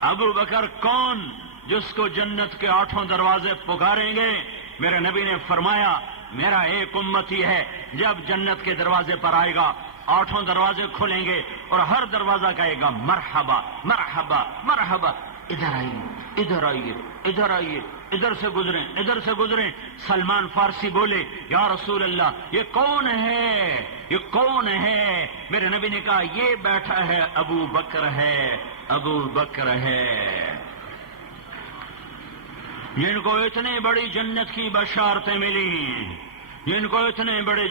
ابو بکر کون جس کو جنت کے 8 دروازے پکاریں گے؟ میرے نبی نے فرمایا میرا ایک امتی ہے، جب جنت کے دروازے پر آئے گا 8 دروازے کھلیں گے اور ہر دروازہ کہے گا مرحبا مرحبا مرحبا، ادھر آئیے ادھر آئیے ادھر آئیے، ادھر سے گزریں ادھر سے گزریں۔ سلمان فارسی بولے یا رسول اللہ یہ کون ہے، یہ کون ہے؟ میرے نبی نے کہا یہ بیٹھا ہے ابو بکر ہے، ابو بکر ہے، جن کو اتنی بڑی جنت کی بشارتیں ملی، جن کو اتنے بڑے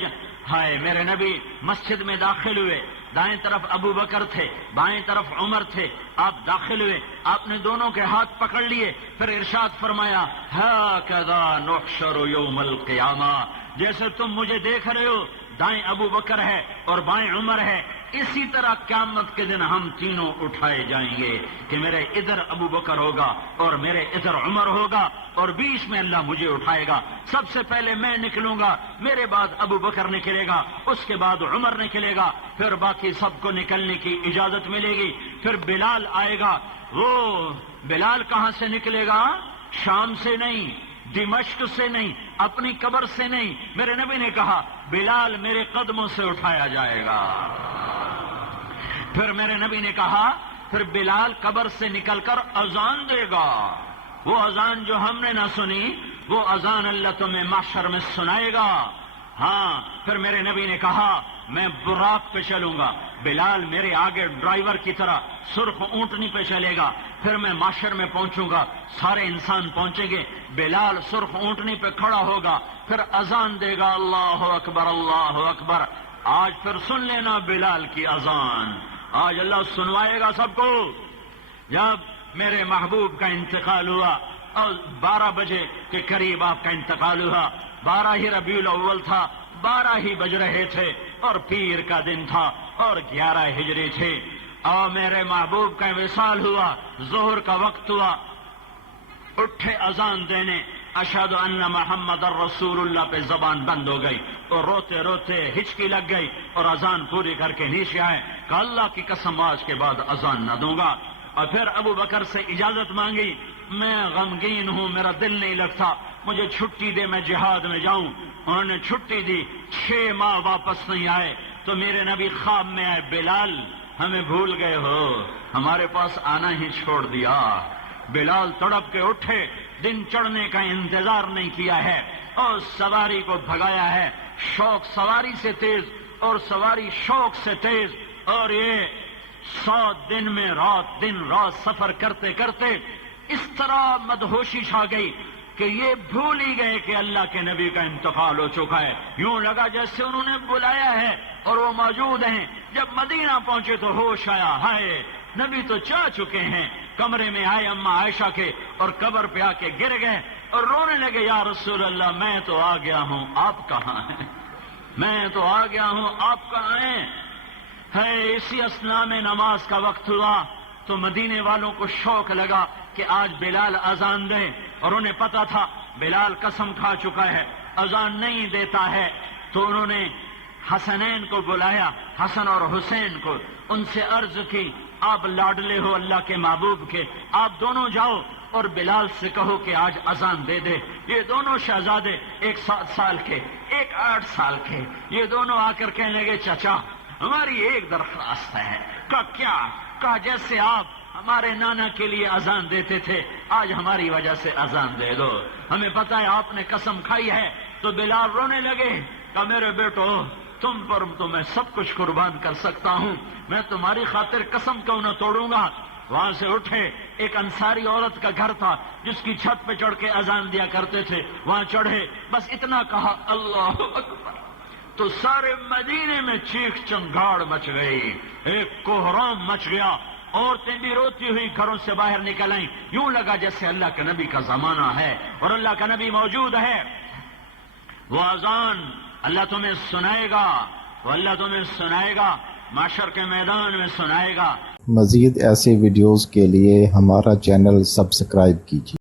ہائے میرے نبی مسجد میں داخل ہوئے، دائیں طرف ابو بکر تھے، بائیں طرف عمر تھے، آپ داخل ہوئے، آپ نے دونوں کے ہاتھ پکڑ لیے، پھر ارشاد فرمایا ہاکذا نحشر یوم القیامہ، جیسے تم مجھے دیکھ رہے ہو دائیں ابو بکر ہے اور بائیں عمر ہے، اسی طرح قیامت کے دن ہم تینوں اٹھائے جائیں گے کہ میرے ادھر ابو بکر ہوگا اور میرے ادھر عمر ہوگا اور بیچ میں اللہ مجھے اٹھائے گا، سب سے پہلے میں نکلوں گا، میرے بعد ابو بکر نکلے گا، اس کے بعد عمر نکلے گا، پھر باقی سب کو نکلنے کی اجازت ملے گی، پھر بلال آئے گا۔ وہ بلال کہاں سے نکلے گا؟ شام سے نہیں، دمشق سے نہیں، اپنی قبر سے نہیں، میرے نبی نے کہا بلال میرے قدموں سے اٹھایا جائے گا۔ پھر میرے نبی نے کہا پھر بلال قبر سے نکل کر اذان دے گا، وہ اذان جو ہم نے نہ سنی وہ اذان اللہ تمہیں محشر میں سنائے گا۔ ہاں پھر میرے نبی نے کہا میں براق پہ چلوں گا، بلال میرے آگے ڈرائیور کی طرح سرخ اونٹنی پہ چلے گا، پھر میں محشر میں پہنچوں گا، سارے انسان پہنچیں گے، بلال سرخ اونٹنی پہ کھڑا ہوگا، پھر اذان دے گا اللہ اکبر اللہ اکبر۔ آج پھر سن لینا بلال کی اذان، آج اللہ سنوائے گا سب کو۔ جب میرے محبوب کا انتقال ہوا اور 12 بجے کے قریب آپ کا انتقال ہوا، 12 ہی ربیع الاول تھا، 12 ہی بج رہے تھے اور پیر کا دن تھا اور 11 ہجری تھے، اور میرے محبوب کا وصال ہوا، ظہر کا وقت ہوا، اٹھے اذان دینے، اشہد ان محمد الرسول اللہ پہ زبان بند ہو گئی اور روتے روتے ہچکی لگ گئی اور اذان پوری کر کے نیچے آئے کہ اللہ کی قسم آج کے بعد اذان نہ دوں گا۔ اور پھر ابو بکر سے اجازت مانگی، میں غمگین ہوں، میرا دل نہیں لگتا، مجھے چھٹی دے میں جہاد میں جاؤں۔ انہوں نے چھٹی دی، 6 ماہ واپس نہیں آئے تو میرے نبی خواب میں آئے، بلال ہمیں بھول گئے ہو، ہمارے پاس آنا ہی چھوڑ دیا۔ بلال تڑپ کے اٹھے، دن چڑھنے کا انتظار نہیں کیا ہے اور سواری کو بھگایا ہے، شوق سواری سے تیز اور سواری شوق سے تیز، اور یہ 100 دن میں دن رات سفر کرتے کرتے اس طرح مدہوشی چھا گئی کہ یہ بھول ہی گئے کہ اللہ کے نبی کا انتقال ہو چکا ہے، یوں لگا جیسے انہوں نے بلایا ہے اور وہ موجود ہیں۔ جب مدینہ پہنچے تو ہوش آیا، ہائے نبی تو چاہ چکے ہیں۔ کمرے میں آئے اما عائشہ کے اور قبر پہ آ کے گر گئے اور رونے لگے، یا رسول اللہ میں تو آ گیا ہوں، آپ کہاں ہیں؟ میں تو آ گیا ہوں، آپ کہاں ہیں؟ ہے اسی اثناء میں نماز کا وقت ہوا تو مدینے والوں کو شوق لگا کہ آج بلال اذان دے، اور انہیں پتا تھا بلال قسم کھا چکا ہے اذان نہیں دیتا ہے، تو انہوں نے حسنین کو بلایا، حسن اور حسین کو، ان سے عرض کی آپ لاڈلے ہو اللہ کے محبوب کے، آپ دونوں جاؤ اور بلال سے کہو کہ آج اذان دے دے۔ یہ دونوں شہزادے، ایک 7 سال کے ایک 8 سال کے، یہ دونوں آ کر کہنے لگے چچا ہماری ایک درخواست ہے۔ کہا کیا؟ کہا جیسے آپ ہمارے نانا کے لیے اذان دیتے تھے آج ہماری وجہ سے اذان دے دو، ہمیں پتہ ہے آپ نے قسم کھائی ہے۔ تو بلال رونے لگے، کہا میرے بیٹو تم پر تو میں سب کچھ قربان کر سکتا ہوں، میں تمہاری خاطر قسم کیوں نہ توڑوں گا۔ وہاں سے اٹھے، ایک انصاری عورت کا گھر تھا جس کی چھت پہ چڑھ کے اذان دیا کرتے تھے، وہاں چڑھے، بس اتنا کہا اللہ اکبر، تو سارے مدینے میں چیخ چنگاڑ مچ گئی، ایک کوہرام مچ گیا، عورتیں بھی روتی ہوئی گھروں سے باہر نکل آئیں، یوں لگا جیسے اللہ کے نبی کا زمانہ ہے اور اللہ کا نبی موجود ہے۔ وہ اذان اللہ تمہیں سنائے گا، وہ اللہ تمہیں سنائے گا، محشر کے میدان میں سنائے گا۔ مزید ایسے ویڈیوز کے لیے ہمارا چینل سبسکرائب کیجیے۔